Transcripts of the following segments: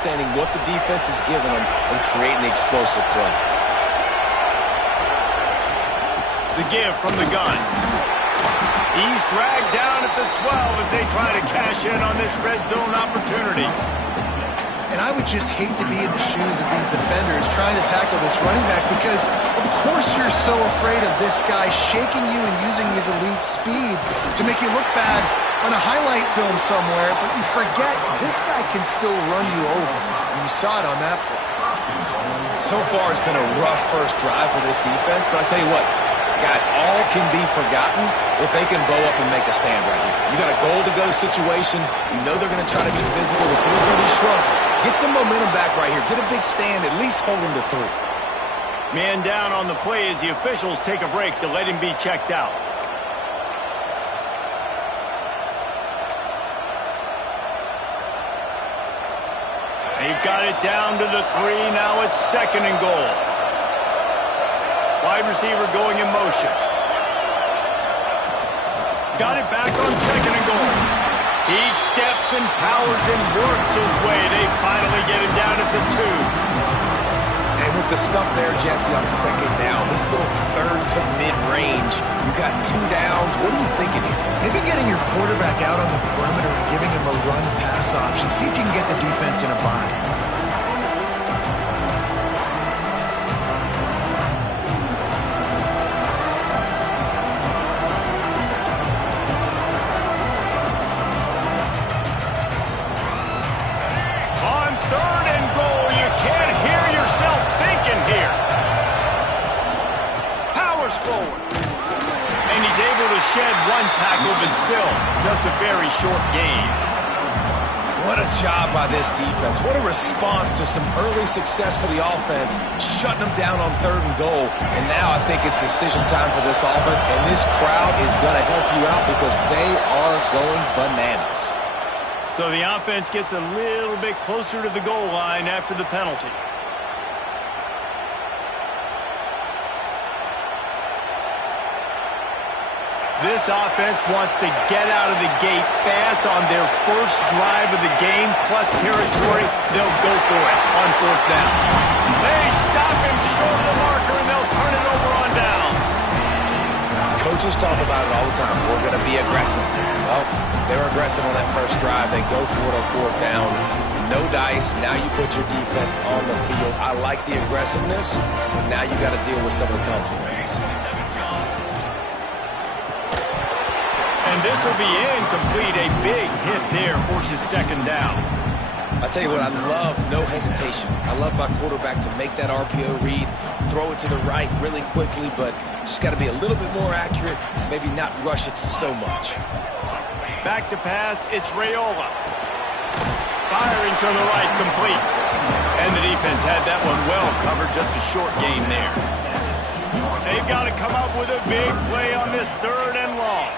understanding what the defense is giving them and creating the explosive play. The give from the gun. He's dragged down at the 12 as they try to cash in on this red zone opportunity. And I would just hate to be in the shoes of these defenders trying to tackle this running back because, of course, you're so afraid of this guy shaking you and using his elite speed to make you look bad on a highlight film somewhere, but you forget this guy can still run you over. And you saw it on that play. So far, it's been a rough first drive for this defense, but I'll tell you what, guys, all can be forgotten if they can bow up and make a stand right here. You got a goal-to-go situation. You know they're going to try to be physical. The field's already shrunk. Get some momentum back right here. Get a big stand. At least hold them to 3. Man down on the play as the officials take a break to let him be checked out. They've got it down to the 3. Now it's 2nd and goal. Wide receiver going in motion. Got it back on 2nd and goal. He steps and powers and works his way. They finally get him down at the 2. And with the stuff there, Jesse, on 2nd down, this little 3rd to mid-range, you got 2 downs. What are you thinking here? Maybe getting your quarterback out on the perimeter and giving him a run-pass option. See if you can get the defense in a bind. Shed 1 tackle, but still just a very short gain. What a job by this defense. What a response to some early success for the offense, shutting them down on 3rd and goal. And now I think it's decision time for this offense, and this crowd is going to help you out because they are going bananas. So the offense gets a little bit closer to the goal line after the penalty. This offense wants to get out of the gate fast on their first drive of the game, plus territory. They'll go for it on 4th down. They stop him short of the marker, and they'll turn it over on downs. Coaches talk about it all the time. We're going to be aggressive. Well, they were aggressive on that first drive. They go for it on 4th down. No dice. Now you put your defense on the field. I like the aggressiveness, but now you got to deal with some of the consequences. And this will be incomplete. A big hit there forces 2nd down. I'll tell you what, I love no hesitation. I love my quarterback to make that RPO read, throw it to the right really quickly, but just got to be a little bit more accurate, maybe not rush it so much. Back to pass, it's Raiola. Firing to the right, complete. And the defense had that one well covered, just a short gain there. They've got to come up with a big play on this 3rd and long.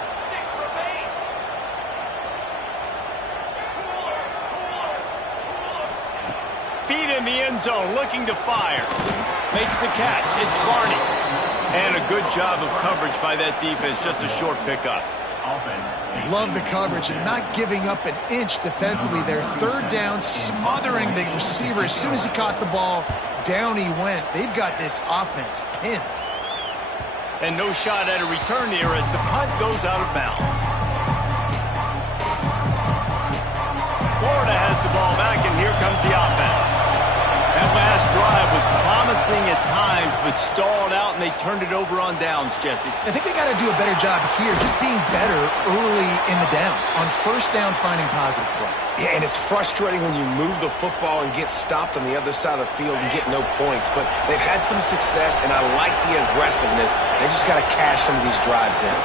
Feet in the end zone, looking to fire. Makes the catch. It's Barney. And a good job of coverage by that defense. Just a short pickup. Love the coverage and not giving up an inch defensively there. 3rd down, smothering the receiver. As soon as he caught the ball, down he went. They've got this offense pinned. And no shot at a return here as the punt goes out of bounds. Florida has the ball back, and here comes the offense. That last drive was promising at times, but stalled out, and they turned it over on downs, Jesse. I think they got to do a better job here, just being better early in the downs. On 1st down, finding positive plays. Yeah, and it's frustrating when you move the football and get stopped on the other side of the field and get no points. But they've had some success, and I like the aggressiveness. They just got to cash some of these drives in.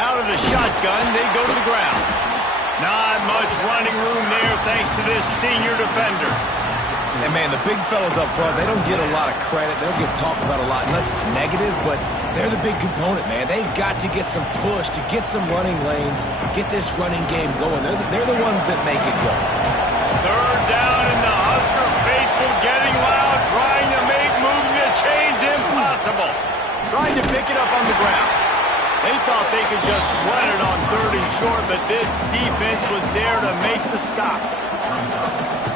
Out of the shotgun, they go to the ground. Not much running room there thanks to this senior defender. And, man, the big fellas up front, they don't get a lot of credit. They don't get talked about a lot unless it's negative, but they're the big component, man. They've got to get some push, to get some running lanes, get this running game going. They're the ones that make it go. 3rd down, and the Husker faithful getting loud, trying to make moving the chains impossible. Trying to pick it up on the ground. They thought they could just run it on 3rd and short, but this defense was there to make the stop.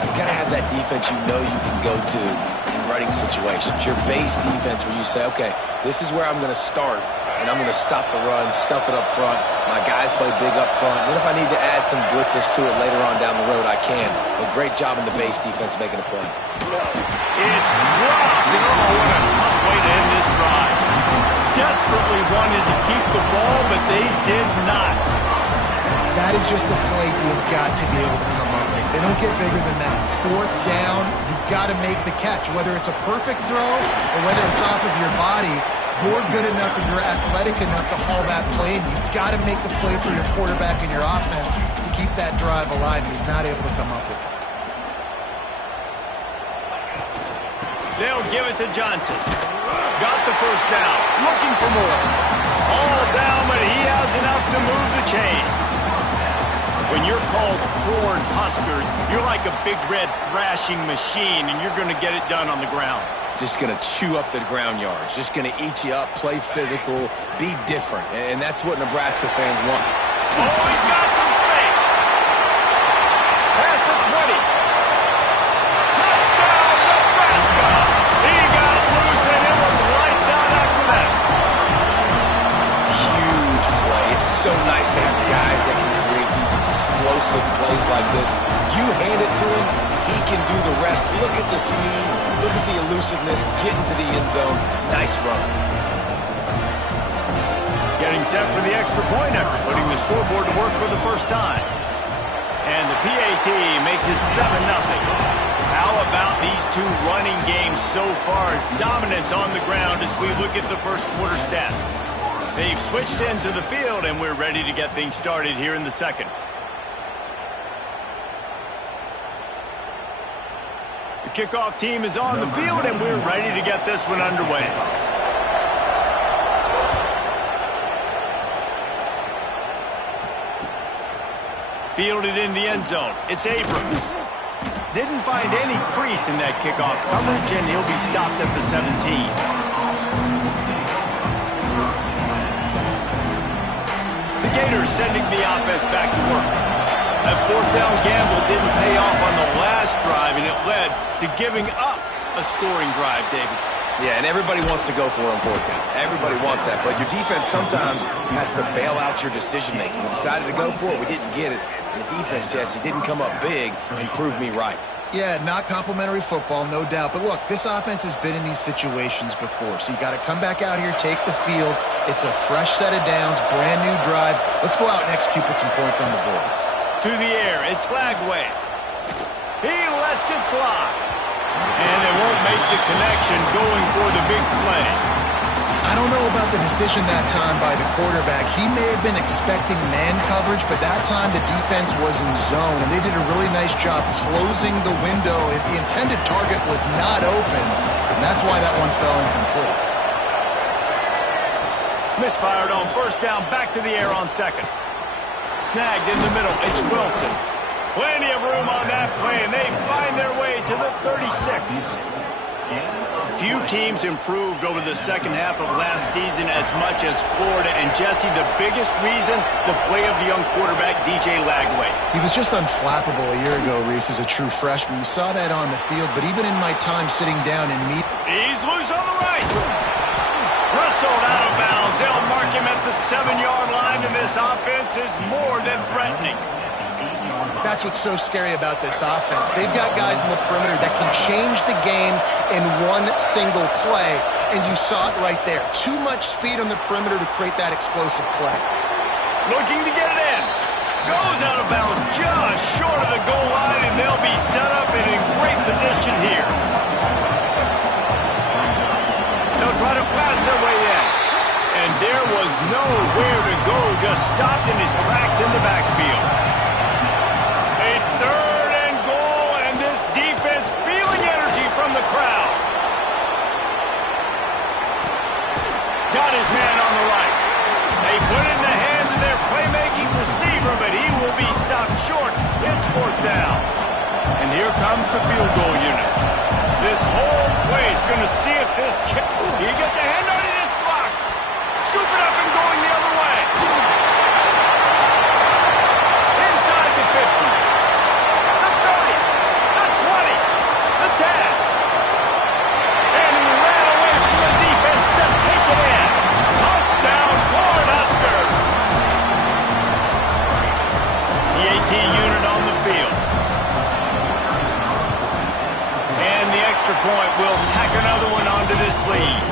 You got to have that defense you know you can go to in running situations. Your base defense where you say, okay, this is where I'm going to start, and I'm going to stop the run, stuff it up front. My guys play big up front. Then if I need to add some blitzes to it later on down the road, I can. But great job in the base defense making a play. It's dropped. And oh, what a tough way to end this drive. Desperately wanted to keep the ball, but they did not. That is just a play you've got to be able to come up with. They don't get bigger than that. 4th down, you've got to make the catch. Whether it's a perfect throw or whether it's off of your body, you're good enough and you're athletic enough to haul that play in. You've got to make the play for your quarterback and your offense to keep that drive alive, and he's not able to come up with it. They'll give it to Johnson. Got the 1st down. Looking for more. All down, but he has enough to move the chains. When you're called Corn Huskers, you're like a big red thrashing machine, and you're going to get it done on the ground. Just going to chew up the ground yards. Just going to eat you up, play physical, be different. And that's what Nebraska fans want. Oh, he's got some space. Past the 20. Touchdown, Nebraska. He got loose, and it was lights out after that. Huge play. It's so nice to have guys that can create these explosive plays like this. You hand it to him, he can do the rest. Look at the speed. Look at the elusiveness. Get into the end zone. Nice run. Getting set for the extra point after putting the scoreboard to work for the first time. And the PAT makes it 7-0. How about these two running games so far? Dominance on the ground as we look at the first quarter stats. They've switched ends of the field, and we're ready to get things started here in the second. The kickoff team is on the field, and we're ready to get this one underway. Fielded in the end zone. It's Abrams. Didn't find any crease in that kickoff coverage, and he'll be stopped at the 17. The Gators sending the offense back to work. That 4th down gamble didn't pay off on the last drive, and it led to giving up a scoring drive, David. Yeah, and everybody wants to go for it on 4th down. Everybody wants that, but your defense sometimes has to bail out your decision-making. We decided to go for it. We didn't get it. The defense, Jesse, didn't come up big and prove me right. Yeah, not complimentary football, no doubt. But look, this offense has been in these situations before. So you got to come back out here, take the field. It's a fresh set of downs, brand new drive. Let's go out and execute, put some points on the board. To the air, it's Flagway. He lets it fly. And they won't make the connection going for the big play. I don't know about the decision that time by the quarterback. He may have been expecting man coverage, but that time the defense was in zone, and they did a really nice job closing the window. The intended target was not open, and that's why that one fell incomplete. Misfired on 1st down, back to the air on 2nd. Snagged in the middle, it's Wilson. Plenty of room on that play, and they find their way to the 36. Few teams improved over the second half of last season as much as Florida. And, Jesse, the biggest reason, the play of the young quarterback, DJ Lagway. He was just unflappable a year ago, Reese, as a true freshman. We saw that on the field, but even in my time sitting down and meet... He's loose on the right. Wrestled out of bounds. They'll mark him at the 7-yard line, and this offense is more than threatening. That's what's so scary about this offense. They've got guys in the perimeter that can change the game in one single play, and you saw it right there. Too much speed on the perimeter to create that explosive play. Looking to get it in. Goes out of bounds just short of the goal line, and they'll be set up and in great position here. They'll try to pass their way in. And there was nowhere to go, just stopped in his tracks in the backfield. A 3rd and goal, and this defense feeling energy from the crowd. Got his man on the right. They put it in the hands of their playmaking receiver, but he will be stopped short. It's 4th down. And here comes the field goal unit. This whole play is going to see if this kid... He gets a hand on it, it's blocked. Scoop it up and going the other way. extra point will tack another one onto this lead.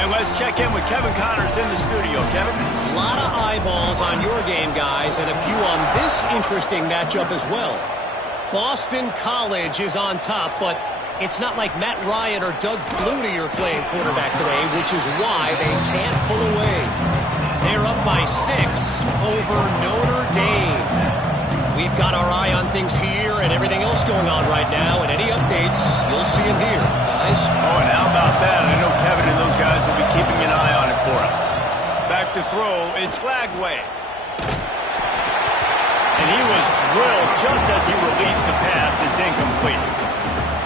And let's check in with Kevin Connors in the studio. Kevin? A lot of eyeballs on your game, guys, and a few on this interesting matchup as well. Boston College is on top, but it's not like Matt Ryan or Doug Flutie are playing quarterback today, which is why they can't pull away. They're up by 6 over Notre Dame. We've got our eye on things here and everything else going on right now, and any updates, you'll see them here, guys. Oh, and how about that? I know Kevin and those guys will be keeping an eye on it for us. Back to throw, it's Lagway. And he was drilled just as he released the pass. It's incomplete.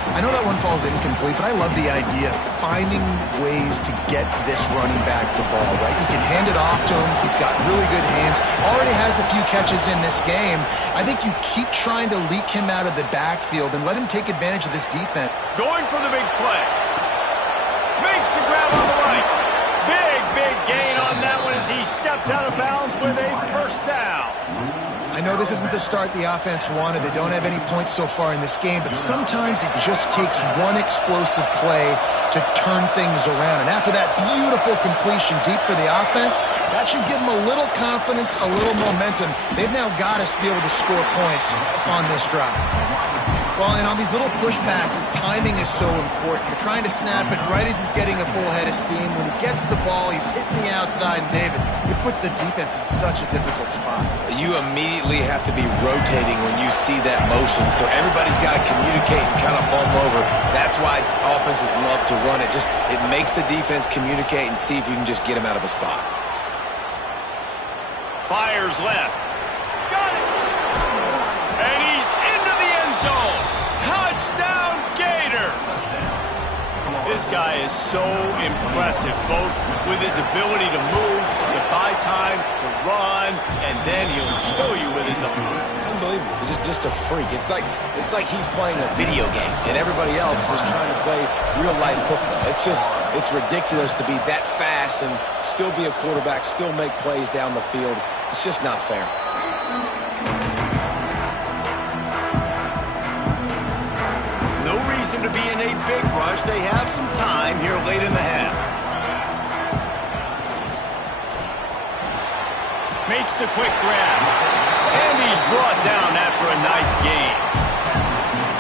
I know that one falls incomplete, but I love the idea of finding ways to get this running back the ball, right? You can hand it off to him. He's got really good hands. Already has a few catches in this game. I think you keep trying to leak him out of the backfield and let him take advantage of this defense. Going for the big play. Makes the grab on the right. Big gain on that one as he steps out of bounds with a first down. I know this isn't the start the offense wanted. They don't have any points so far in this game, but sometimes it just takes one explosive play to turn things around. And after that beautiful completion deep for the offense, that should give them a little confidence, a little momentum. They've now got to be able to score points on this drive. Well, and on these little push passes, timing is so important. You're trying to snap it right as he's getting a full head of steam. When he gets the ball, he's hitting the outside, and David, it puts the defense in such a difficult spot. You immediately have to be rotating when you see that motion, so everybody's got to communicate and kind of bump over. That's why offenses love to run it. It makes the defense communicate and see if you can just get him out of a spot. Fires left. Got it! And he's into the end zone. Touchdown, Gator! This guy is so impressive, both with his ability to move, to buy time, to run, and then he'll kill you with his own. Unbelievable. He's just a freak. It's like he's playing a video game, and everybody else is trying to play real-life football. It's ridiculous to be that fast and still be a quarterback, still make plays down the field. It's just not fair. No reason to be in a big rush. They have some time here late in the half. Makes the quick grab. And he's brought down after a nice gain.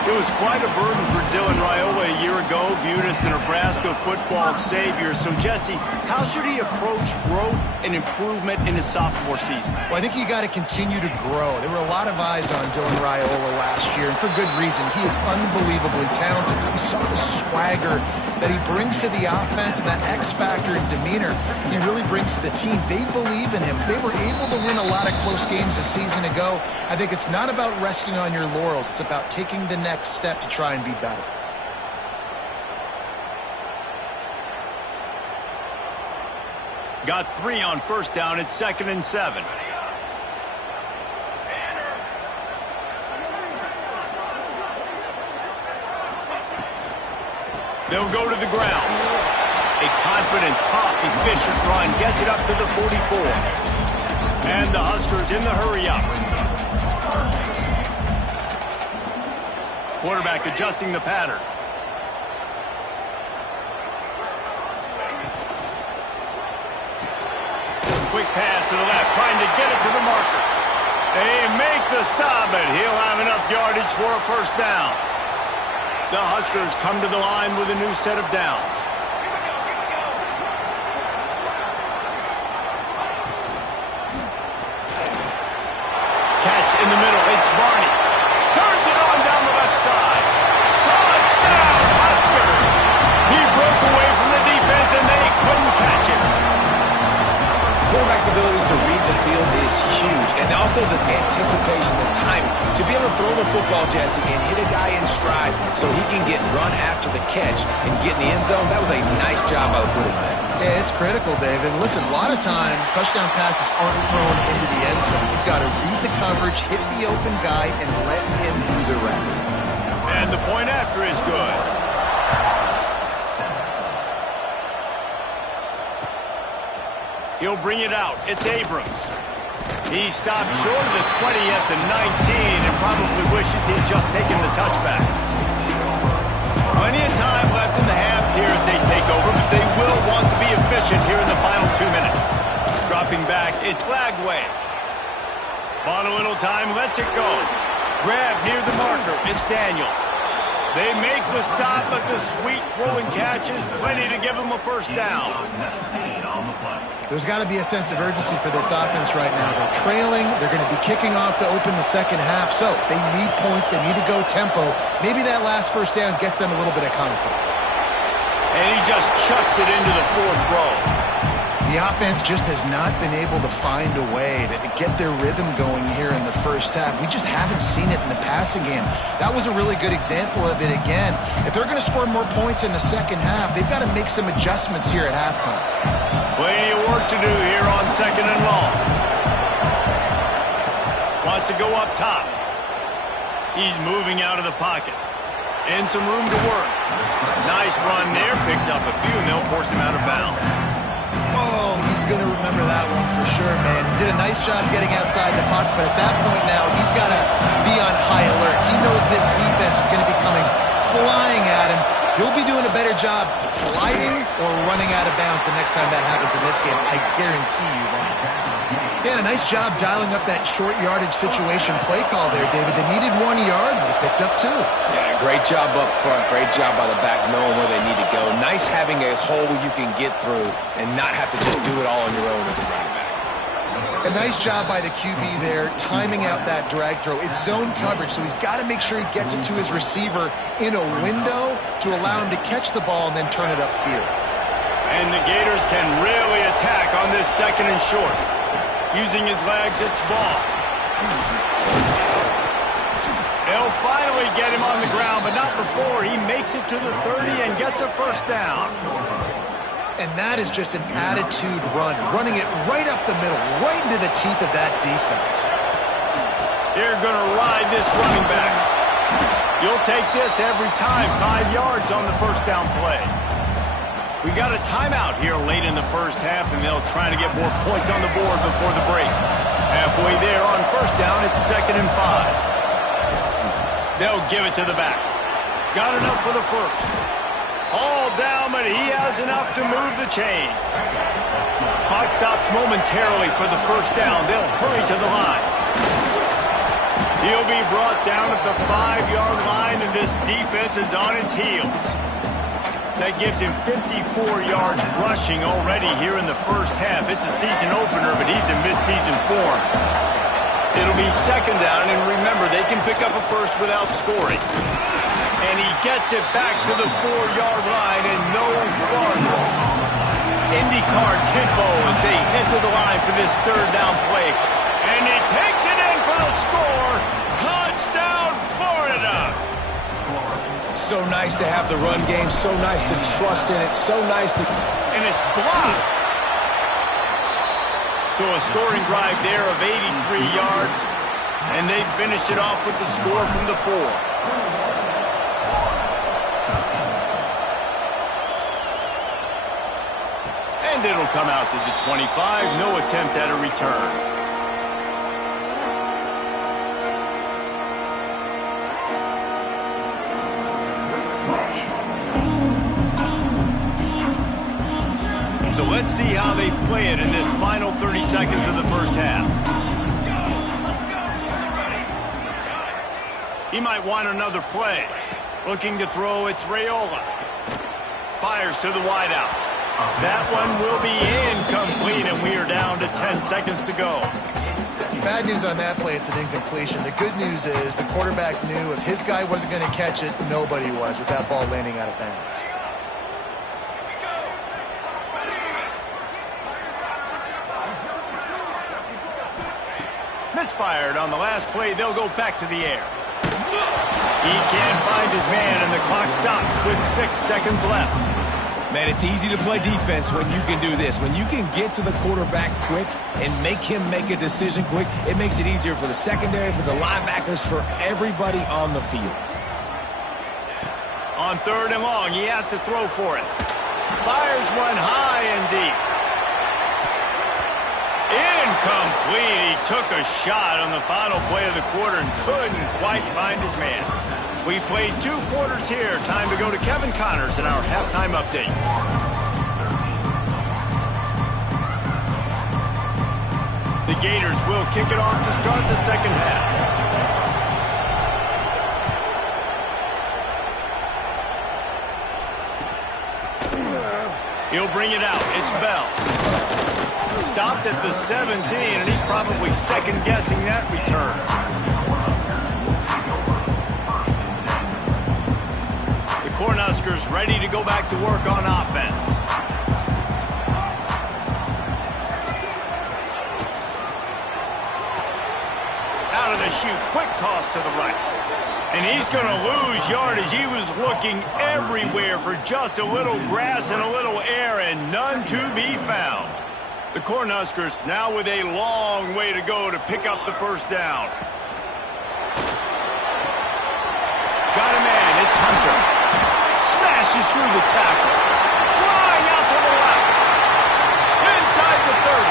It was quite a burden for Dylan Raiola a year ago, viewed as the Nebraska football savior. So, Jesse, how should he approach growth and improvement in his sophomore season? Well, I think you got to continue to grow. There were a lot of eyes on Dylan Raiola last year, and for good reason. He is unbelievably talented. We saw the swagger that he brings to the offense and that X factor and demeanor he really brings to the team. They believe in him. They were able to win a lot of close games a season ago. I think it's not about resting on your laurels. It's about taking the next step to try and be better. Got 3 on first down. It's 2nd and 7. They'll go to the ground. A confident, tough, efficient run gets it up to the 44. And the Huskers in the hurry-up. Quarterback adjusting the pattern. Quick pass to the left, trying to get it to the marker. They make the stop, but he'll have enough yardage for a first down. The Huskers come to the line with a new set of downs. Catch in the middle, it's Barney. Turns it on down the left side. Touchdown, Husker! He broke away from the defense and they couldn't catch him. Quarterback's abilities to read the field is huge, and also the anticipation, the timing. To be able to throw the football, Jesse, and hit a guy in stride so he can get run after the catch and get in the end zone, that was a nice job by the quarterback. Yeah, it's critical, David. Listen, a lot of times touchdown passes aren't thrown into the end zone. You've got to read the coverage, hit the open guy, and let him do the rest. And the point after is good. He'll bring it out. It's Abrams. He stopped short of the 20 at the 19 and probably wishes he had just taken the touchback. Plenty of time stepping back. It's Lagway. Bought a little time, lets it go. Grab near the marker. It's Daniels. They make the stop, but the sweet rolling catch is plenty to give them a first down. There's got to be a sense of urgency for this offense right now. They're trailing. They're going to be kicking off to open the second half. So they need points. They need to go tempo. Maybe that last first down gets them a little bit of confidence. And he just chucks it into the fourth row. The offense just has not been able to find a way to get their rhythm going here in the first half. We just haven't seen it in the passing game. That was a really good example of it again. If they're going to score more points in the second half, they've got to make some adjustments here at halftime. Plenty of work to do here on second and long. Wants to go up top. He's moving out of the pocket. And some room to work. Nice run there. Picks up a few, and they'll force him out of bounds. Oh, he's going to remember that one for sure, man. He did a nice job getting outside the pocket, but at that point now, he's got to be on high alert. He knows this defense is going to be coming flying at him. He'll be doing a better job sliding or running out of bounds the next time that happens in this game. I guarantee you that. Yeah, a nice job dialing up that short yardage situation play call there, David. They needed 1 yard, and they picked up 2. Yeah, great job up front. Great job by the back knowing where they need to go. Nice having a hole you can get through and not have to just do it all on your own as a running back. A nice job by the QB there, timing out that drag throw. It's zone coverage, so he's got to make sure he gets it to his receiver in a window to allow him to catch the ball and then turn it upfield. And the Gators can really attack on this second and short. Using his legs, it's ball. They'll finally get him on the ground, but not before he makes it to the 30 and gets a first down. And that is just an attitude run, running it right up the middle, right into the teeth of that defense. They're going to ride this running back. You'll take this every time, 5 yards on the first down play. We got a timeout here late in the first half, and they'll try to get more points on the board before the break. Halfway there on first down, it's 2nd and 5. They'll give it to the back. Got enough for the first. All down, but he has enough to move the chains. Clock stops momentarily for the first down. They'll hurry to the line. He'll be brought down at the 5-yard line, and this defense is on its heels. That gives him 54 yards rushing already here in the first half. It's a season opener, but he's in midseason form. It'll be 2nd down, and remember, they can pick up a first without scoring. And he gets it back to the 4-yard line and no farther. IndyCar tempo as they head to the line for this 3rd down play. And he takes it in for the score. Touchdown, Florida! So nice to have the run game, so nice to trust in it, so nice to... And it's blocked. So a scoring drive there of 83 yards, and they finish it off with the score from the 4. And it'll come out to the 25, no attempt at a return. So let's see how they play it in this final 30 seconds of the first half. He might want another play. Looking to throw, it's Raiola. Fires to the wideout. That one will be incomplete, and we are down to 10 seconds to go. Bad news on that play, it's an incompletion. The good news is the quarterback knew if his guy wasn't going to catch it, nobody was with that ball landing out of bounds. Misfired on the last play. They'll go back to the air. He can't find his man, and the clock stops with 6 seconds left. Man, it's easy to play defense when you can do this. When you can get to the quarterback quick and make him make a decision quick, it makes it easier for the secondary, for the linebackers, for everybody on the field. On 3rd and long, he has to throw for it. Fires one high and deep. Incomplete. He took a shot on the final play of the quarter and couldn't quite find his man. We played 2 quarters here. Time to go to Kevin Connors in our halftime update. The Gators will kick it off to start the second half. He'll bring it out. It's Bell. Stopped at the 17, and he's probably second-guessing that return. The Cornhuskers ready to go back to work on offense. Out of the chute. Quick toss to the right. And he's going to lose yardage. He was looking everywhere for just a little grass and a little air, and none to be found. The Cornhuskers now with a long way to go to pick up the first down. Got a man. It's Hunter. Smashes through the tackle. Flying out to the left. Inside the 30.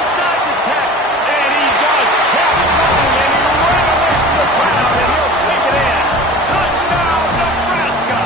Inside the 10. And he just kept running, and he ran away from the crowd, and he'll take it in. Touchdown, Nebraska!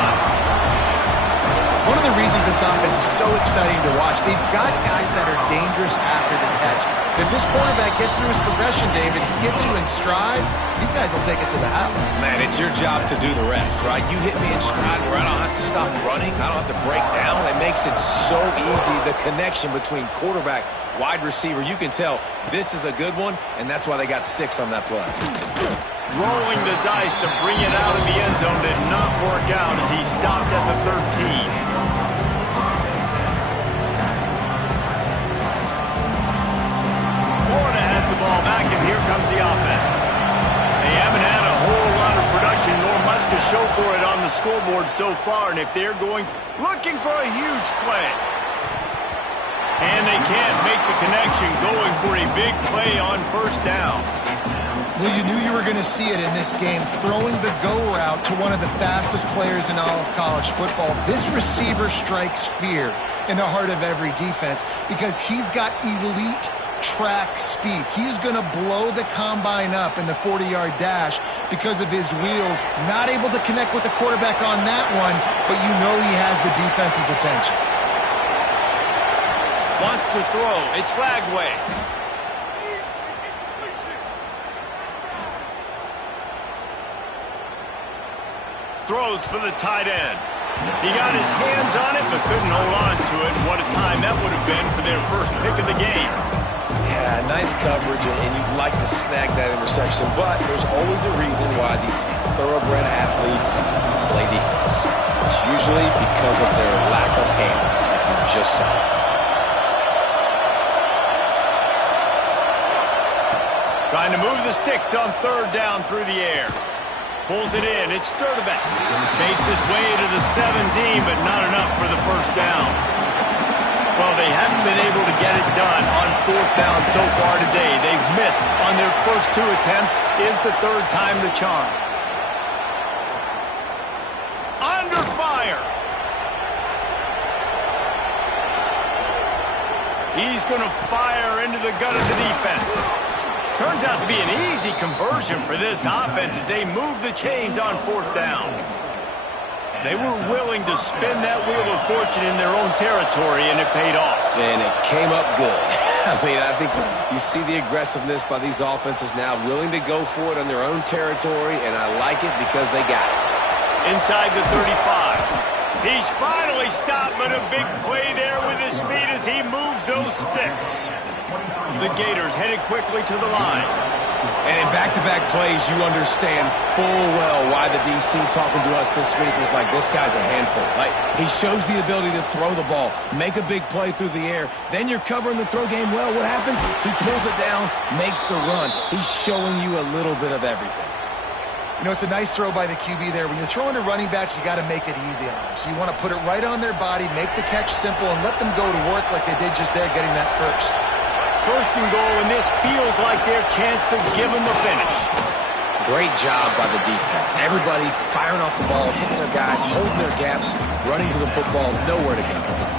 One of the reasons this offense is so exciting to watch, they've got guys that are dangerous after the catch. If this quarterback gets through his progression, David, he gets you in stride, these guys will take it to the house. Man, it's your job to do the rest, right? You hit me in stride where I don't have to stop running. I don't have to break down. It makes it so easy, the connection between quarterback, wide receiver. You can tell this is a good one, and that's why they got 6 on that play. Rolling the dice to bring it out of the end zone did not work out as he stopped at the 13. Florida has the ball back, and here comes the offense. They haven't had a whole lot of production, nor much to show for it on the scoreboard so far, and if they're looking for a huge play, and they can't make the connection going for a big play on first down. Well, you knew you were going to see it in this game, throwing the go route to one of the fastest players in all of college football. This receiver strikes fear in the heart of every defense because he's got elite track speed. He's going to blow the combine up in the 40-yard dash because of his wheels. Not able to connect with the quarterback on that one, but you know he has the defense's attention. Wants to throw. It's Lagway. Throws for the tight end. He got his hands on it, but couldn't hold on to it. What a time that would have been for their first pick of the game. Yeah, nice coverage, and you'd like to snag that interception, but there's always a reason why these thoroughbred athletes play defense. It's usually because of their lack of hands, like you just saw. Trying to move the sticks on third down through the air. Pulls it in. It's Sturdivant. Makes his way to the 17, but not enough for the first down. Well, they haven't been able to get it done on fourth down so far today. They've missed on their first 2 attempts. Is the third time the charm. Under fire. He's going to fire into the gut of the defense. Turns out to be an easy conversion for this offense as they move the chains on fourth down. They were willing to spin that wheel of fortune in their own territory, and it paid off. And it came up good. I mean, I think you see the aggressiveness by these offenses now, willing to go for it on their own territory, and I like it because they got it. Inside the 35. He's finally stopped, but a big play there with his speed as he moves those sticks. The Gators headed quickly to the line. And in back-to-back plays, you understand full well why the DC talking to us this week was like, this guy's a handful. Like, he shows the ability to throw the ball, make a big play through the air. Then you're covering the throw game well. What happens? He pulls it down, makes the run. He's showing you a little bit of everything. You know, it's a nice throw by the QB there. When you're throwing to running backs, you got to make it easy on them. So you want to put it right on their body, make the catch simple, and let them go to work like they did just there, getting that first. First and goal, and this feels like their chance to give them a finish. Great job by the defense. Everybody firing off the ball, hitting their guys, holding their gaps, running to the football, nowhere to go.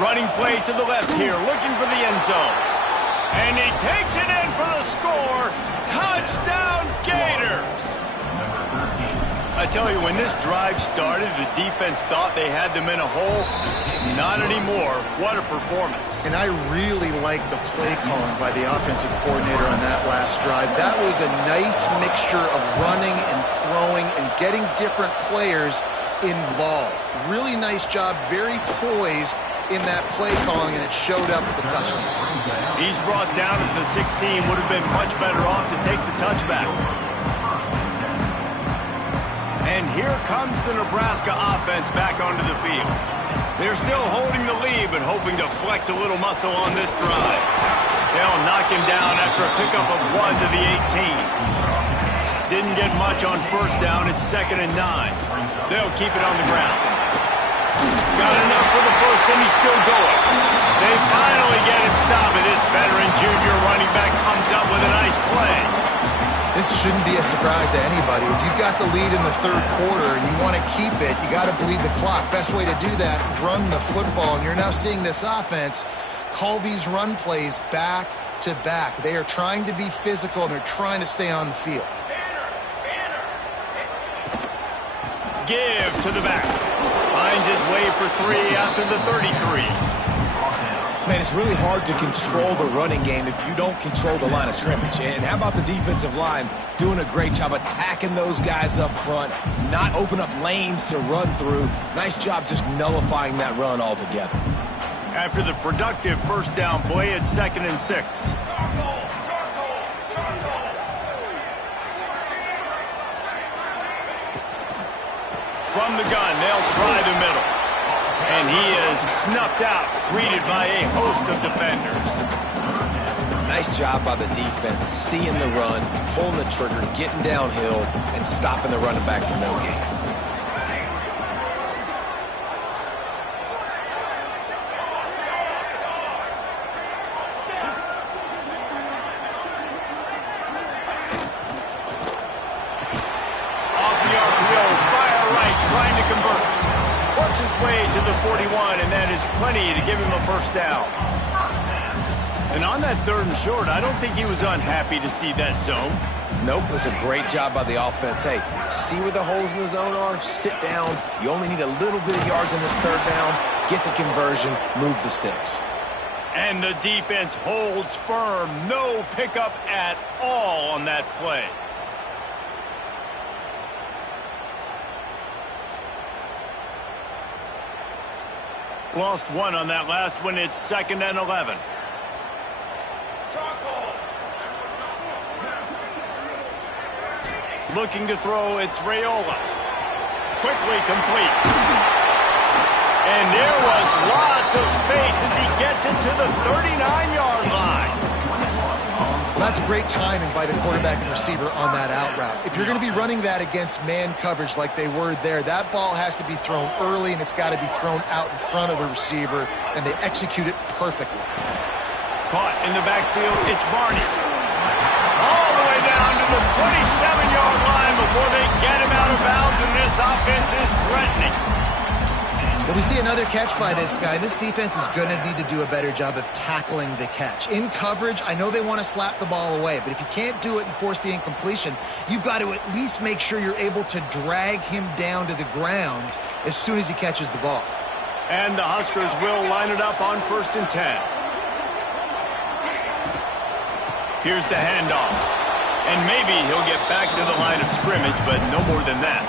Running play to the left here, looking for the end zone. And he takes it in for the score. Touchdown, Gators! I tell you, when this drive started, the defense thought they had them in a hole. Not anymore. What a performance. And I really like the play calling by the offensive coordinator on that last drive. That was a nice mixture of running and throwing and getting different players involved. Really nice job, very poised in that play calling, and it showed up with the touchdown. He's brought down at the 16. Would have been much better off to take the touchback. And here comes the Nebraska offense back onto the field. They're still holding the lead, but hoping to flex a little muscle on this drive. They'll knock him down after a pickup of 1 to the 18. Didn't get much on first down. It's 2nd and 9. They'll keep it on the ground. Got enough for the first, and he's still going. They finally get him stopped, and this veteran junior running back comes up with a nice play. This shouldn't be a surprise to anybody. If you've got the lead in the third quarter and you want to keep it, you got to bleed the clock. Best way to do that, run the football. And you're now seeing this offense call these run plays back to back. They are trying to be physical, and they're trying to stay on the field. Give to the back. Finds his way for 3 after the 33. Man, it's really hard to control the running game if you don't control the line of scrimmage. And how about the defensive line doing a great job attacking those guys up front, not open up lanes to run through. Nice job just nullifying that run altogether. After the productive first down play, it's 2nd and 6. From the gun, they'll try the middle. And he is snuffed out, greeted by a host of defenders. Nice job by the defense, seeing the run, pulling the trigger, getting downhill, and stopping the running back for no gain. Off the RPO, fire right, trying to convert. Works his way to the 41, and that is plenty to give him a first down. And on that 3rd and short, I don't think he was unhappy to see that zone. Nope, it was a great job by the offense. Hey, see where the holes in the zone are? Sit down. You only need a little bit of yards in this 3rd down. Get the conversion, move the sticks. And the defense holds firm. No pickup at all on that play. Lost 1 on that last one. It's 2nd and 11. Looking to throw, it's Raiola. Quickly complete. And there was lots of space as he gets it to the 39-yard line. Well, that's great timing by the quarterback and receiver on that out route. If you're going to be running that against man coverage like they were there, that ball has to be thrown early, and it's got to be thrown out in front of the receiver, and they execute it perfectly. Caught in the backfield, it's Barney. All the way down to the 27-yard line before they get him out of bounds, and this offense is threatening. But we see another catch by this guy. This defense is going to need to do a better job of tackling the catch. In coverage, I know they want to slap the ball away, but if you can't do it and force the incompletion, you've got to at least make sure you're able to drag him down to the ground as soon as he catches the ball. And the Huskers will line it up on 1st and 10. Here's the handoff. And maybe he'll get back to the line of scrimmage, but no more than that.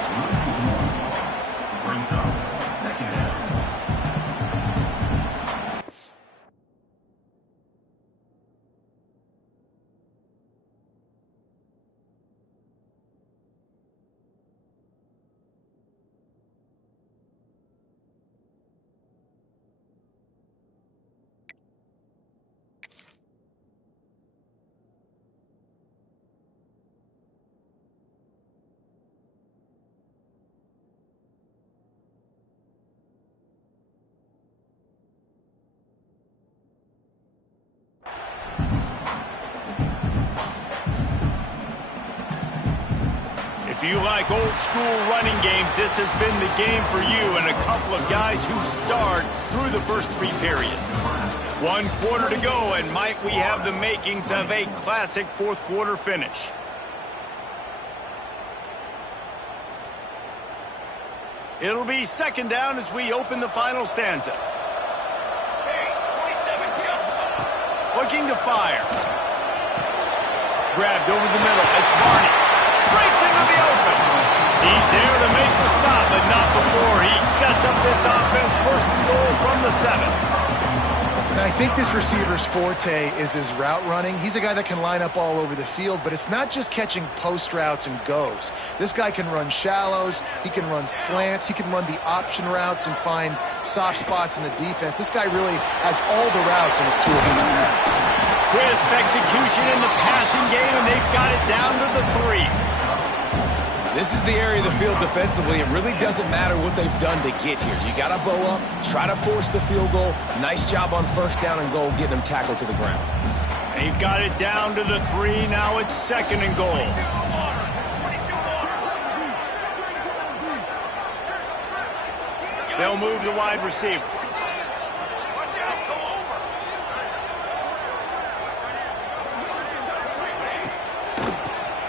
If you like old-school running games, this has been the game for you and a couple of guys who start through the first 3 periods. 1 quarter to go, and might we have the makings of a classic fourth-quarter finish. It'll be second down as we open the final stanza. Looking to fire. Grabbed over the middle. It's Barney. Breaks into the open. He's there to make the stop, but not before he sets up this offense. First and goal from the 7. And I think this receiver's forte is his route running. He's a guy that can line up all over the field, but it's not just catching post routes and goes. This guy can run shallows, he can run slants, he can run the option routes and find soft spots in the defense. This guy really has all the routes in his toolbox. Crisp execution in the passing game, and they've got it down to the 3. This is the area of the field defensively. It really doesn't matter what they've done to get here. You got to bow up, try to force the field goal. Nice job on first down and goal, getting them tackled to the ground. They've got it down to the 3. Now it's second and goal. They'll move the wide receiver.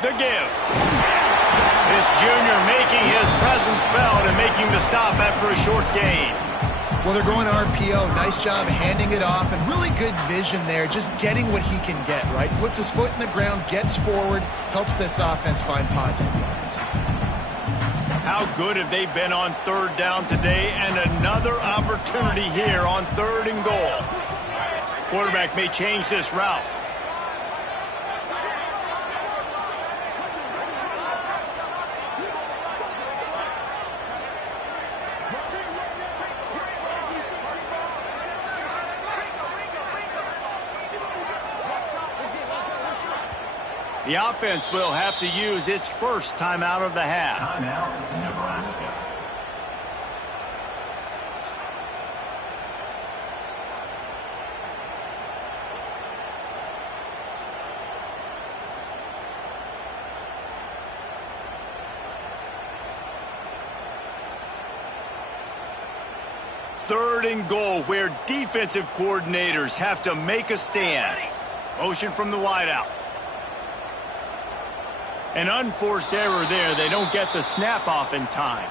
The give. This junior making his presence felt and making the stop after a short gain. Well, they're going RPO. Nice job handing it off, and really good vision there, just getting what he can get, right? Puts his foot in the ground, gets forward, helps this offense find positive yards. How good have they been on third down today, and another opportunity here on third and goal. Quarterback may change this route. The offense will have to use its first timeout of the half. Timeout, Nebraska. Third and goal, where defensive coordinators have to make a stand. Motion from the wideout. An unforced error there. They don't get the snap off in time.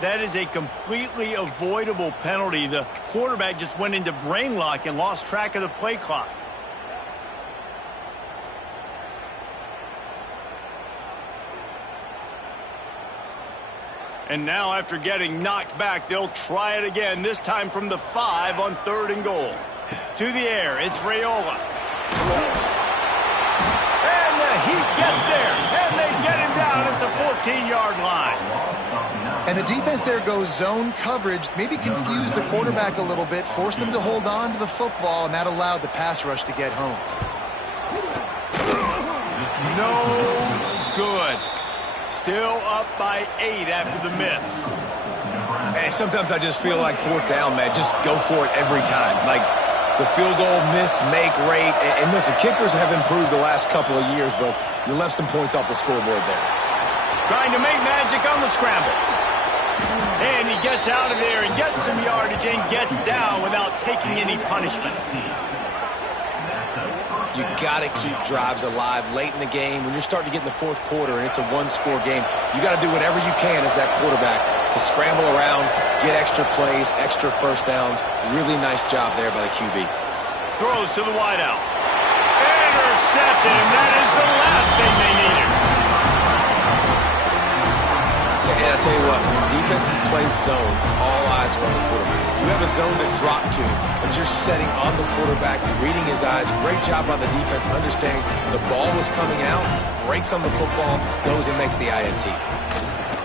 That is a completely avoidable penalty. The quarterback just went into brain lock and lost track of the play clock. And now, after getting knocked back, they'll try it again, this time from the 5 on third and goal. To the air, it's Raiola. And the Heat gets there, and they get him down at the 14-yard line. And the defense there goes zone coverage, maybe confused the quarterback a little bit, forced him to hold on to the football, and that allowed the pass rush to get home. No good. Still up by 8 after the miss. Hey, sometimes I just feel like fourth down, man. Just go for it every time. Like the field goal miss-make rate. And listen, kickers have improved the last couple of years, but you left some points off the scoreboard there. Trying to make magic on the scramble. And he gets out of there and gets some yardage and gets down without taking any punishment. You got to keep drives alive late in the game. When you're starting to get in the fourth quarter and it's a one-score game, you got to do whatever you can as that quarterback to scramble around, get extra plays, extra first downs. Really nice job there by the QB. Throws to the wideout. Intercepted, and that is the last thing they needed. And I tell you what, when defenses play zone, all eyes are on the quarterback. You have a zone to drop to, but you're setting on the quarterback, reading his eyes. Great job by the defense, understanding the ball was coming out, breaks on the football, goes and makes the INT.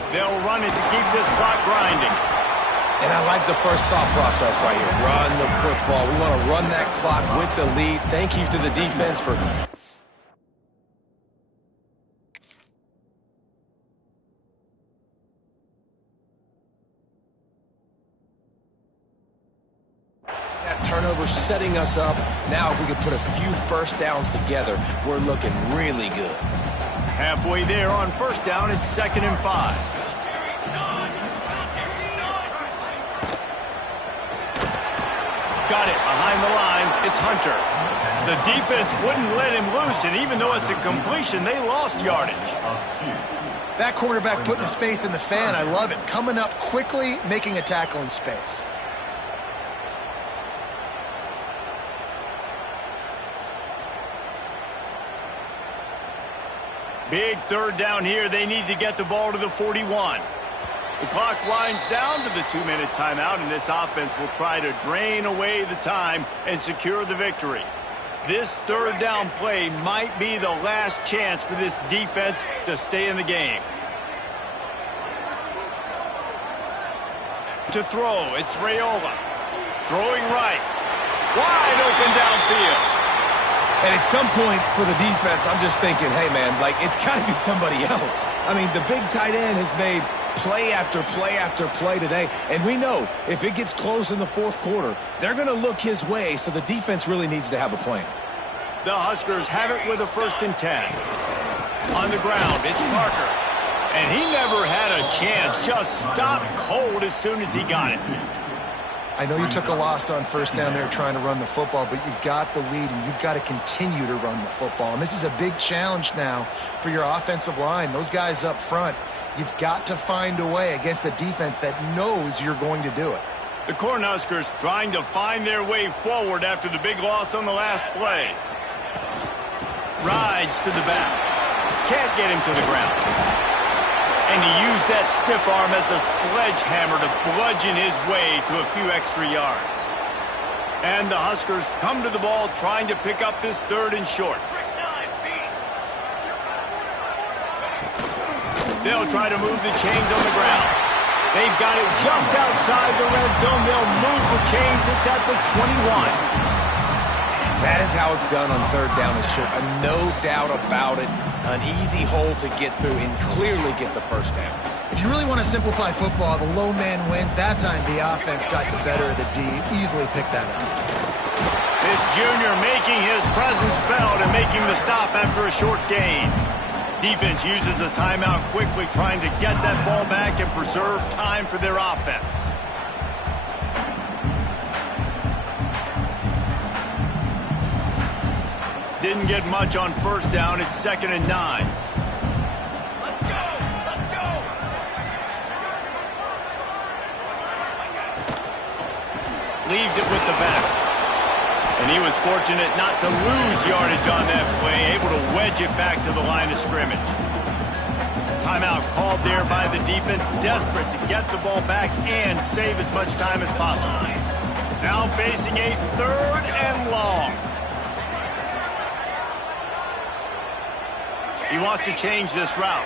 They'll run it to keep this clock grinding. And I like the first thought process right here. Run the football. We want to run that clock with the lead. Thank you to the defense for... turnover setting us up. Now if we can put a few first downs together, we're looking really good. Halfway there on first down, it's 2nd and 5. Got it behind the line. It's Hunter. The defense wouldn't let him loose, and even though it's a completion, they lost yardage. That quarterback putting his face in the fan, I love it. Coming up quickly, making a tackle in space. Big 3rd down here. They need to get the ball to the 41. The clock winds down to the 2-minute timeout, and this offense will try to drain away the time and secure the victory. This 3rd down play might be the last chance for this defense to stay in the game. To throw, it's Raiola. Throwing right. Wide open downfield. And at some point for the defense, I'm just thinking, hey, man, like, it's got to be somebody else. I mean, the big tight end has made play after play after play today. And we know if it gets close in the 4th quarter, they're going to look his way, so the defense really needs to have a plan. The Huskers have it with a 1st and 10. On the ground, it's Parker. And he never had a chance. Just stopped cold as soon as he got it. I know you took a loss on 1st down there trying to run the football, but you've got the lead, and you've got to continue to run the football. And this is a big challenge now for your offensive line. Those guys up front, you've got to find a way against a defense that knows you're going to do it. The Cornhuskers trying to find their way forward after the big loss on the last play. Rides to the back. Can't get him to the ground. And he used that stiff arm as a sledgehammer to bludgeon his way to a few extra yards. And the Huskers come to the ball trying to pick up this 3rd and short. They'll try to move the chains on the ground. They've got it just outside the red zone. They'll move the chains. It's at the 21. That is how it's done on 3rd down and short. No doubt about it. An easy hole to get through and clearly get the 1st down. If you really want to simplify football, the low man wins. That time the offense got the better of the D. Easily picked that up. This junior making his presence felt and making the stop after a short gain. Defense uses a timeout quickly, trying to get that ball back and preserve time for their offense. Didn't get much on 1st down. It's 2nd and 9. Let's go! Let's go! Leaves it with the back. And he was fortunate not to lose yardage on that play, able to wedge it back to the line of scrimmage. Timeout called there by the defense, desperate to get the ball back and save as much time as possible. Now facing a 3rd and long. He wants to change this route.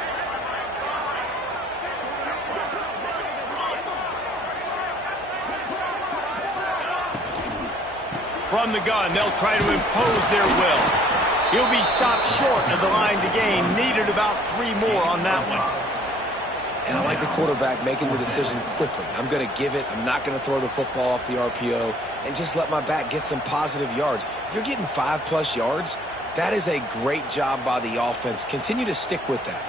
From the gun, they'll try to impose their will. He'll be stopped short of the line to gain. Needed about 3 more on that one. And I like the quarterback making the decision quickly. I'm going to give it. I'm not going to throw the football off the RPO and just let my back get some positive yards. You're getting 5+ yards. That is a great job by the offense. Continue to stick with that.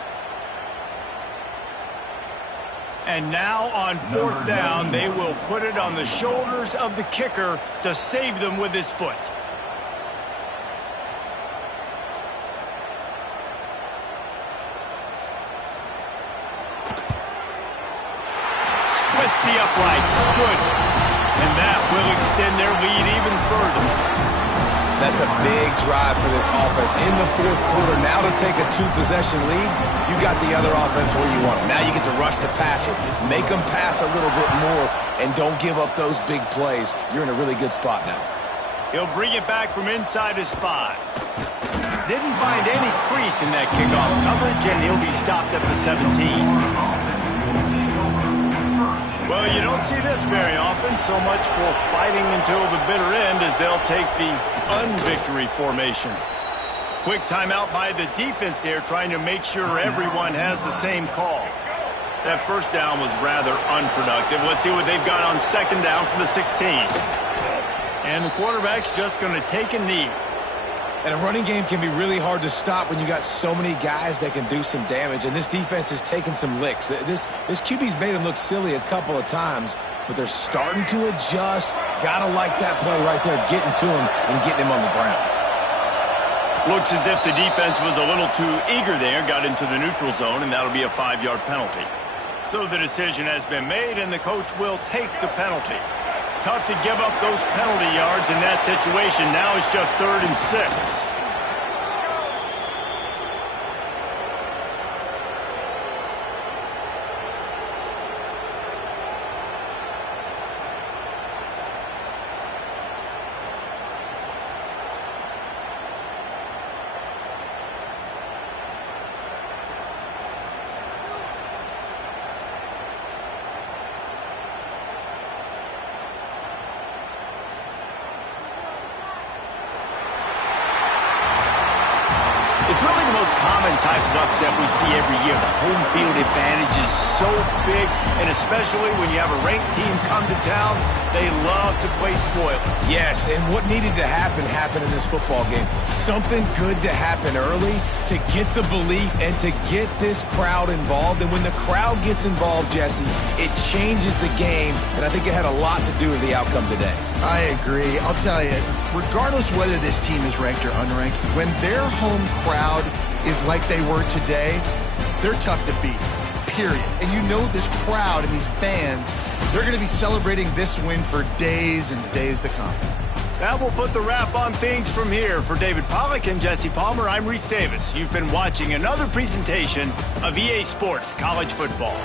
And now on 4th down, they will put it on the shoulders of the kicker to save them with his foot. Splits the uprights. Good. And that will extend their lead even further. That's a big drive for this offense in the 4th quarter. Now to take a 2-possession lead, you got the other offense where you want them. Now you get to rush the passer, make them pass a little bit more, and don't give up those big plays. You're in a really good spot now. He'll bring it back from inside his 5. Didn't find any crease in that kickoff coverage, and he'll be stopped at the 17. Well, you don't see this very often. So much for fighting until the bitter end as they'll take the unvictory formation. Quick timeout by the defense there, trying to make sure everyone has the same call. That 1st down was rather unproductive. Let's see what they've got on 2nd down from the 16. And the quarterback's just going to take a knee. And a running game can be really hard to stop when you got so many guys that can do some damage. And this defense is taking some licks. This QB's made them look silly a couple of times, but they're starting to adjust. Gotta like that play right there, getting to him and getting him on the ground. Looks as if the defense was a little too eager there, got into the neutral zone, and that'll be a 5-yard penalty. So the decision has been made, and the coach will take the penalty. Tough to give up those penalty yards in that situation. Now it's just 3rd and 6. It's really the most common type of upset we see every year. The home field advantage is so big, and especially when you have a ranked team come to town, they love to play spoiler. Yes, and what needed to happen happened in this football game. Something good to happen early to get the belief and to get this crowd involved. And when the crowd gets involved, Jesse, it changes the game, and I think it had a lot to do with the outcome today. I agree. I'll tell you, regardless whether this team is ranked or unranked, when their home crowd is like they were today, they're tough to beat, period. And you know this crowd and these fans, they're going to be celebrating this win for days and days to come. That will put the wrap on things from here. For David Pollack and Jesse Palmer, I'm Reese Davis. You've been watching another presentation of EA Sports College Football.